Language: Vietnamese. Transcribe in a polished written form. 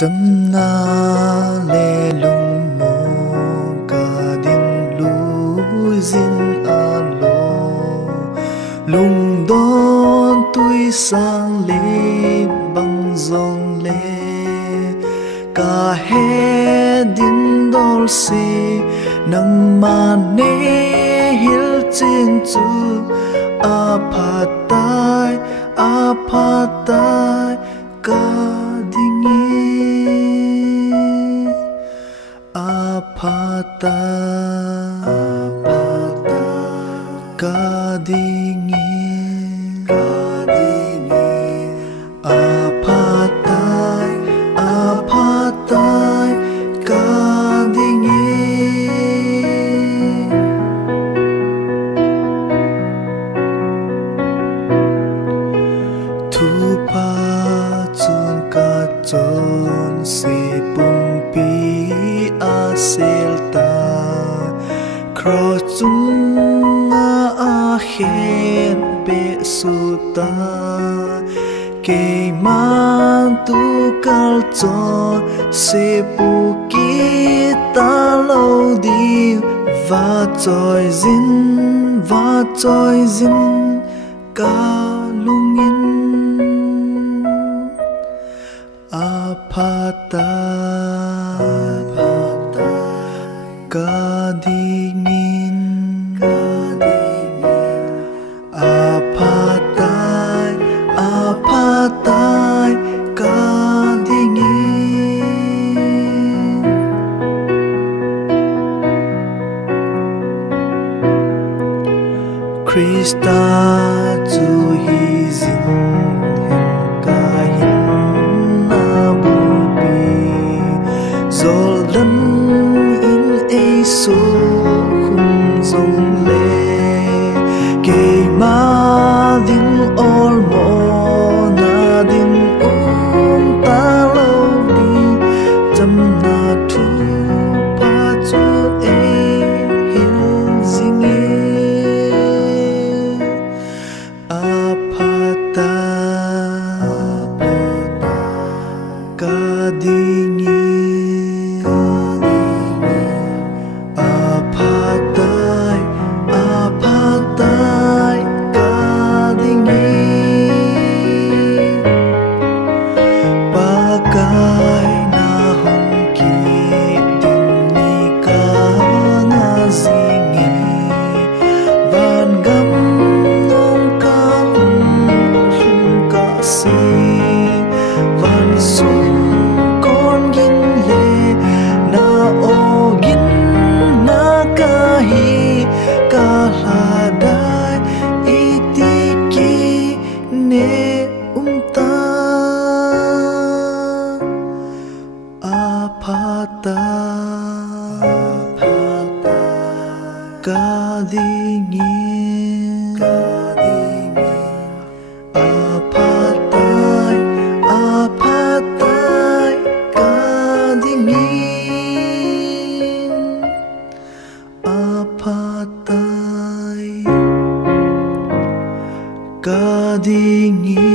chấm na lê lung mô ca đinh lú zin a lô lung đón tuy sang lê băng dòng lê ca he đinh đol si nang ma nê hil trên chu a pha tai ca dingin a pha tai ca dingin a pha tai ca dingin thu pa chun ka chon se pum pi a selta cross chung a khen be suta ke man tu kal chon se pu ki ta lo di va choi zin ka lungin a pha tai ca dingin a pha tai ca dingin Krista chu hi zin ka hin na bu bi zol dan in a so khum zong le ke ma ding or mo na ding ta lo di cham na thu pa chu e hil zing e a pha tai ca dingin a pha tai ca dingin pa kai na hong ki ding ni ka na zingi van gam nong ka hung ka si van sung con gin le na o gin na ka hi ka la dai iti ki ne ta a pha tai ca dingin a pha tai ca dingin a pha tai ca dingin